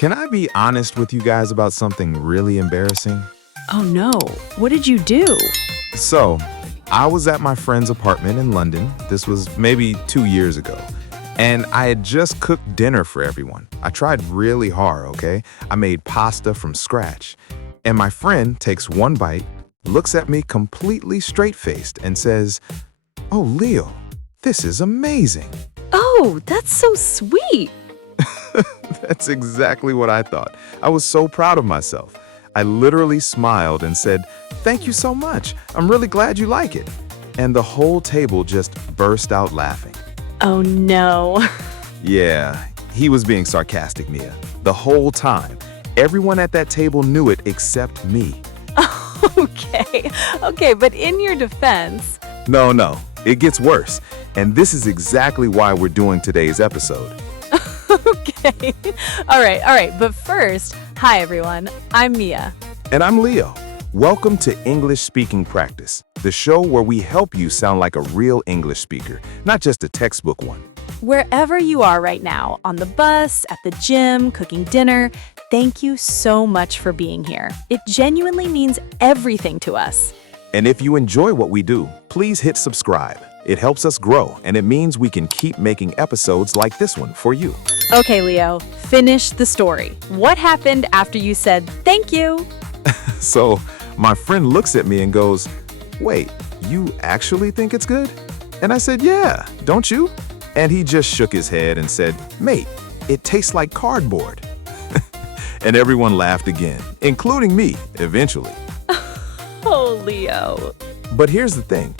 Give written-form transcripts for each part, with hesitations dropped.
Can I be honest with you guys about something really embarrassing? Oh no, what did you do? So, I was at my friend's apartment in London. This was maybe 2 years ago. And I had just cooked dinner for everyone. I tried really hard, okay? I made pasta from scratch. And my friend takes one bite, looks at me completely straight-faced, and says, "Oh, Leo, this is amazing." Oh, that's so sweet. That's exactly what I thought. I was so proud of myself. I literally smiled and said, "Thank you so much. I'm really glad you like it." And the whole table just burst out laughing. Oh no. Yeah, he was being sarcastic, Mia. The whole time. Everyone at that table knew it except me. Okay, but in your defense. No, it gets worse. And this is exactly why we're doing today's episode. Okay. All right. But first, hi everyone. I'm Mia. And I'm Leo. Welcome to English Speaking Practice, the show where we help you sound like a real English speaker, not just a textbook one. Wherever you are right now, on the bus, at the gym, cooking dinner, thank you so much for being here. It genuinely means everything to us. And if you enjoy what we do, please hit subscribe. It helps us grow, and it means we can keep making episodes like this one for you. Okay, Leo, finish the story. What happened after you said thank you? So my friend looks at me and goes, "Wait, you actually think it's good?" And I said, "Yeah, don't you?" And he just shook his head and said, "Mate, it tastes like cardboard." And everyone laughed again, including me, eventually. Oh, Leo. But here's the thing.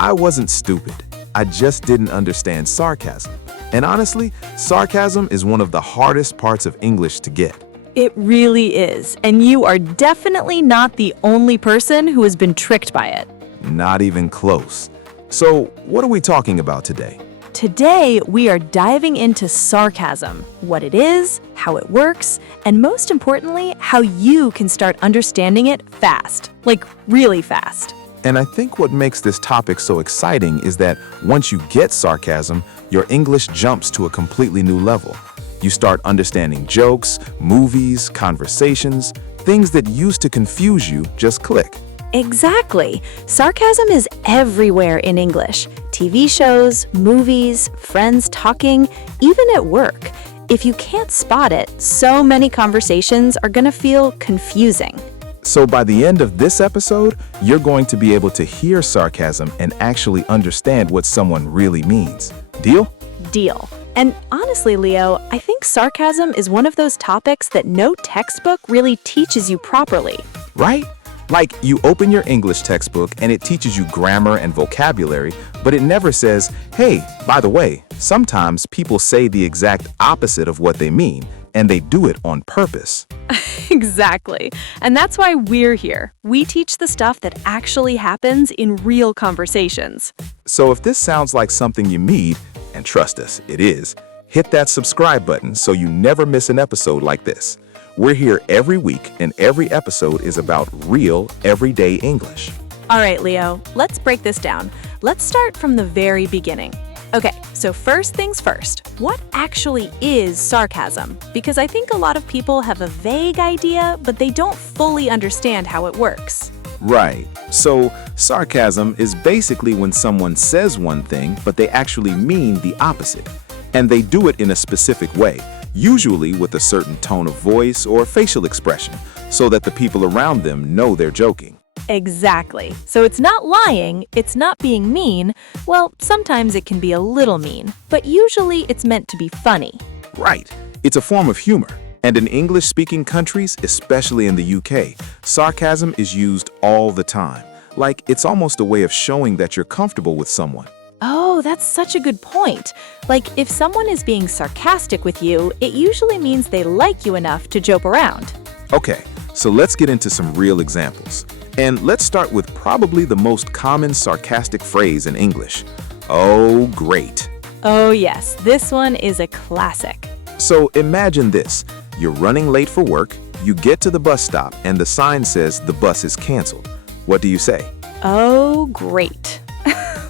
I wasn't stupid. I just didn't understand sarcasm. And honestly, sarcasm is one of the hardest parts of English to get. It really is, and you are definitely not the only person who has been tricked by it. Not even close. So, what are we talking about today? Today, we are diving into sarcasm, what it is, how it works, and most importantly, how you can start understanding it fast, like really fast. And I think what makes this topic so exciting is that once you get sarcasm, your English jumps to a completely new level. You start understanding jokes, movies, conversations, things that used to confuse you just click. Exactly. Sarcasm is everywhere in English. TV shows, movies, friends talking, even at work. If you can't spot it, so many conversations are going to feel confusing. So by the end of this episode, you're going to be able to hear sarcasm and actually understand what someone really means. Deal? Deal. And honestly, Leo, I think sarcasm is one of those topics that no textbook really teaches you properly. Right? Like you open your English textbook and it teaches you grammar and vocabulary, but it never says, "Hey, by the way, sometimes people say the exact opposite of what they mean, and they do it on purpose." Exactly. And that's why we're here. We teach the stuff that actually happens in real conversations. So if this sounds like something you need, and trust us, it is, hit that subscribe button so you never miss an episode like this. We're here every week, and every episode is about real, everyday English. All right, Leo, let's break this down. Let's start from the very beginning. Okay, so first things first, what actually is sarcasm? Because I think a lot of people have a vague idea, but they don't fully understand how it works. Right. So sarcasm is basically when someone says one thing, but they actually mean the opposite. And they do it in a specific way, usually with a certain tone of voice or facial expression, so that the people around them know they're joking. Exactly. So it's not lying, it's not being mean. Well, sometimes it can be a little mean, but usually it's meant to be funny. Right. It's a form of humor. And in English-speaking countries, especially in the UK, sarcasm is used all the time. Like, it's almost a way of showing that you're comfortable with someone. Oh, that's such a good point. Like, if someone is being sarcastic with you, it usually means they like you enough to joke around. Okay, so let's get into some real examples. And let's start with probably the most common sarcastic phrase in English. Oh, great. Oh yes, this one is a classic. So imagine this. You're running late for work, you get to the bus stop, and the sign says the bus is canceled. What do you say? Oh, great.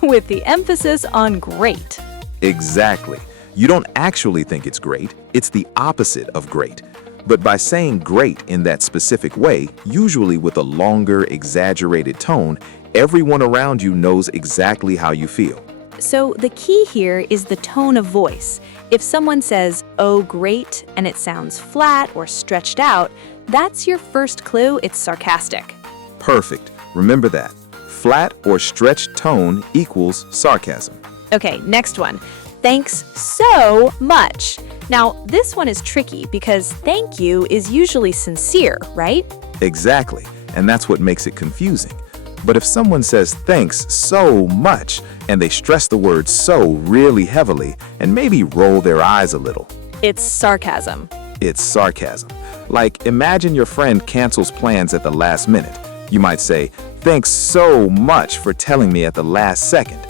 With the emphasis on great. Exactly. You don't actually think it's great. It's the opposite of great. But by saying great in that specific way, usually with a longer, exaggerated tone, everyone around you knows exactly how you feel. So the key here is the tone of voice. If someone says, "Oh, great," and it sounds flat or stretched out, that's your first clue it's sarcastic. Perfect. Remember that. Flat or stretched tone equals sarcasm. Okay, next one. Thanks so much. Now, this one is tricky because thank you is usually sincere, right? Exactly. And that's what makes it confusing. But if someone says thanks so much and they stress the word so really heavily and maybe roll their eyes a little, It's sarcasm. it's sarcasm. Like, imagine your friend cancels plans at the last minute. You might say, "Thanks so much for telling me at the last second."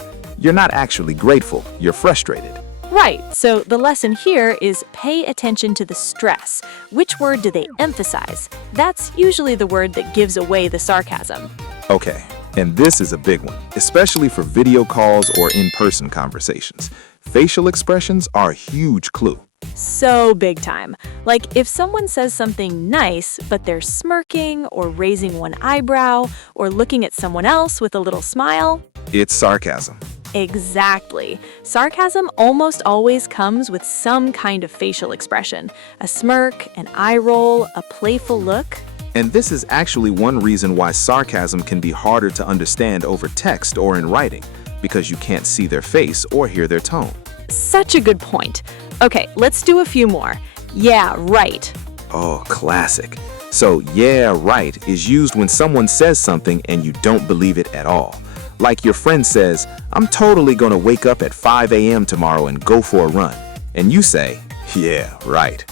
You're not actually grateful, you're frustrated. Right, so the lesson here is pay attention to the stress. Which word do they emphasize? That's usually the word that gives away the sarcasm. Okay, and this is a big one, especially for video calls or in-person conversations. Facial expressions are a huge clue. So big time. Like if someone says something nice, but they're smirking or raising one eyebrow or looking at someone else with a little smile. It's sarcasm. Exactly. Sarcasm almost always comes with some kind of facial expression. A smirk, an eye roll, a playful look. And this is actually one reason why sarcasm can be harder to understand over text or in writing, because you can't see their face or hear their tone. Such a good point. Okay, let's do a few more. Yeah, right. Oh, classic. So, yeah, right is used when someone says something and you don't believe it at all. Like your friend says, "I'm totally gonna wake up at 5 a.m. tomorrow and go for a run." And you say, "Yeah, right."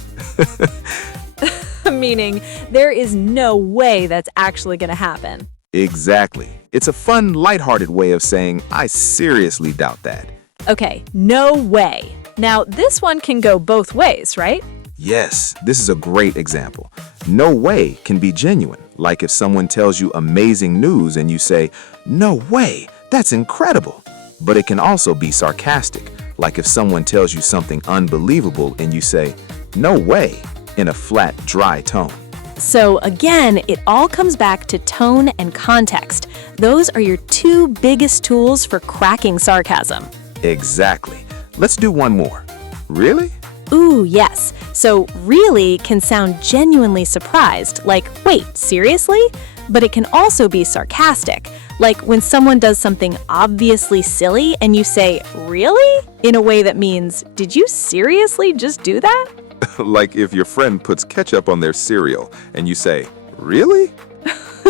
Meaning, there is no way that's actually going to happen. Exactly. It's a fun, lighthearted way of saying, "I seriously doubt that." Okay, no way. Now, this one can go both ways, right? Yes, this is a great example. No way can be genuine, like if someone tells you amazing news and you say, "No way, that's incredible." But it can also be sarcastic, like if someone tells you something unbelievable and you say, "No way," in a flat, dry tone. So again, it all comes back to tone and context. Those are your two biggest tools for cracking sarcasm. Exactly. Let's do one more. Really? Ooh, yes. So really can sound genuinely surprised, like, wait, seriously? But it can also be sarcastic, like when someone does something obviously silly and you say, really? In a way that means, did you seriously just do that? Like if your friend puts ketchup on their cereal and you say, "Really?"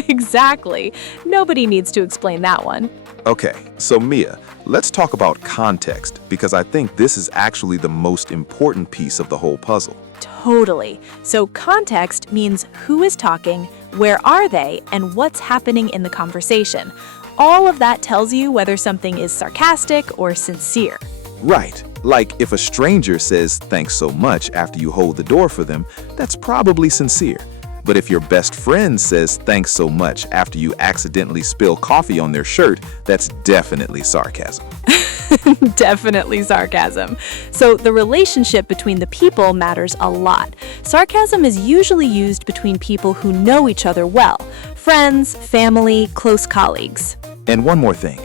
Exactly. Nobody needs to explain that one. Okay, so Mia, let's talk about context because I think this is actually the most important piece of the whole puzzle. Totally. So context means who is talking, where are they, and what's happening in the conversation. All of that tells you whether something is sarcastic or sincere. Right. Like if a stranger says thanks so much after you hold the door for them, that's probably sincere. But if your best friend says thanks so much after you accidentally spill coffee on their shirt, that's definitely sarcasm. Definitely sarcasm. So the relationship between the people matters a lot. Sarcasm is usually used between people who know each other well, friends, family, close colleagues. And one more thing.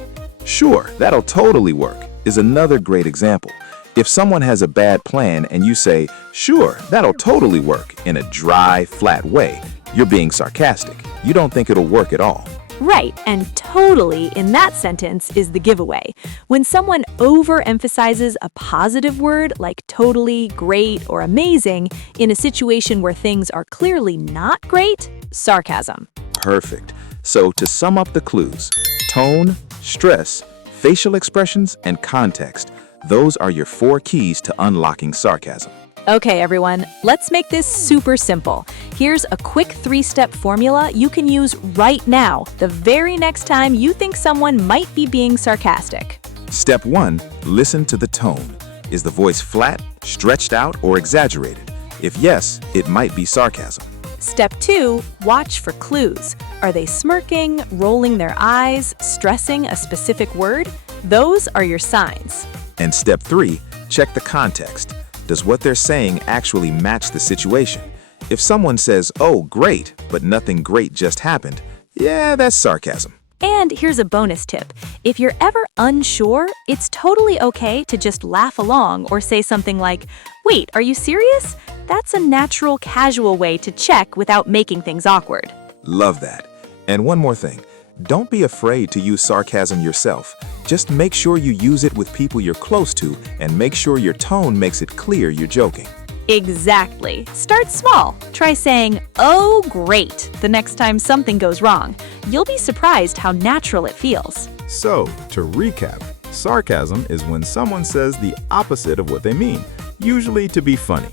"Sure, that'll totally work" is another great example. If someone has a bad plan and you say, "Sure, that'll totally work" in a dry, flat way, you're being sarcastic. You don't think it'll work at all. Right, and totally in that sentence is the giveaway. When someone overemphasizes a positive word like totally, great, or amazing in a situation where things are clearly not great, sarcasm. Perfect. So to sum up the clues, tone, stress, facial expressions, and context, those are your 4 keys to unlocking sarcasm. Okay, everyone, let's make this super simple. Here's a quick 3-step formula you can use right now, the very next time you think someone might be being sarcastic. Step 1, listen to the tone. Is the voice flat, stretched out, or exaggerated? If yes, it might be sarcasm. Step 2, watch for clues. Are they smirking, rolling their eyes, stressing a specific word? Those are your signs. And step 3, check the context. Does what they're saying actually match the situation? If someone says, "Oh, great," but nothing great just happened, yeah, that's sarcasm. And here's a bonus tip. If you're ever unsure, it's totally okay to just laugh along or say something like, "Wait, are you serious?" That's a natural, casual way to check without making things awkward. Love that. And one more thing. Don't be afraid to use sarcasm yourself. Just make sure you use it with people you're close to and make sure your tone makes it clear you're joking. Exactly. Start small. Try saying, "Oh, great," the next time something goes wrong. You'll be surprised how natural it feels. So, to recap, sarcasm is when someone says the opposite of what they mean, usually to be funny.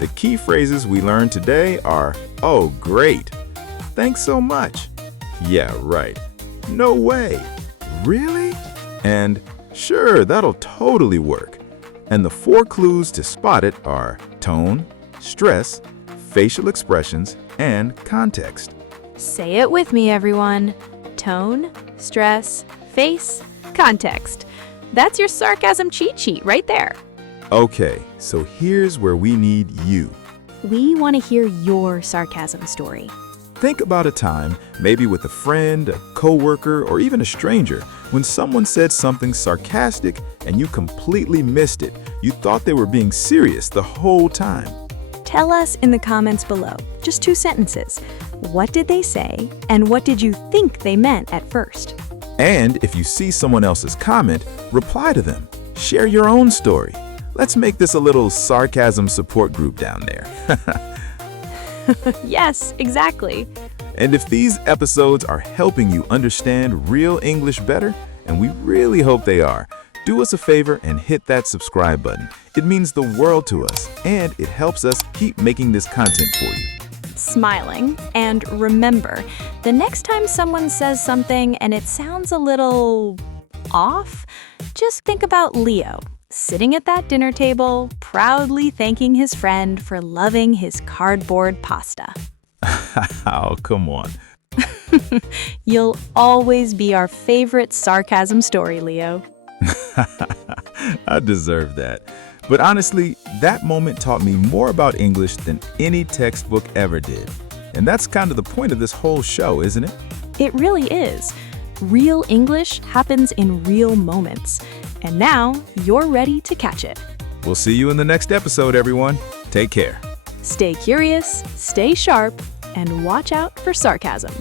The key phrases we learned today are, "Oh, great," "Thanks so much," "Yeah, right," "No way," "Really?" and "Sure, that'll totally work." And the 4 clues to spot it are tone, stress, facial expressions, and context. Say it with me, everyone. Tone, stress, face, context. That's your sarcasm cheat sheet right there. Okay, so here's where we need you. We want to hear your sarcasm story. Think about a time, maybe with a friend, a coworker, or even a stranger, when someone said something sarcastic and you completely missed it. You thought they were being serious the whole time. Tell us in the comments below, just 2 sentences. What did they say, and what did you think they meant at first? And if you see someone else's comment, reply to them. Share your own story. Let's make this a little sarcasm support group down there. Yes, exactly. And if these episodes are helping you understand real English better, and we really hope they are, do us a favor and hit that subscribe button. It means the world to us, and it helps us keep making this content for you. Smiling. And remember, the next time someone says something and it sounds a little off, just think about Leo, sitting at that dinner table, proudly thanking his friend for loving his cardboard pasta. Oh, come on. You'll always be our favorite sarcasm story, Leo. I deserve that. But honestly, that moment taught me more about English than any textbook ever did. And that's kind of the point of this whole show, isn't it? It really is. Real English happens in real moments. And now you're ready to catch it. We'll see you in the next episode, everyone. Take care. Stay curious, stay sharp, and watch out for sarcasm.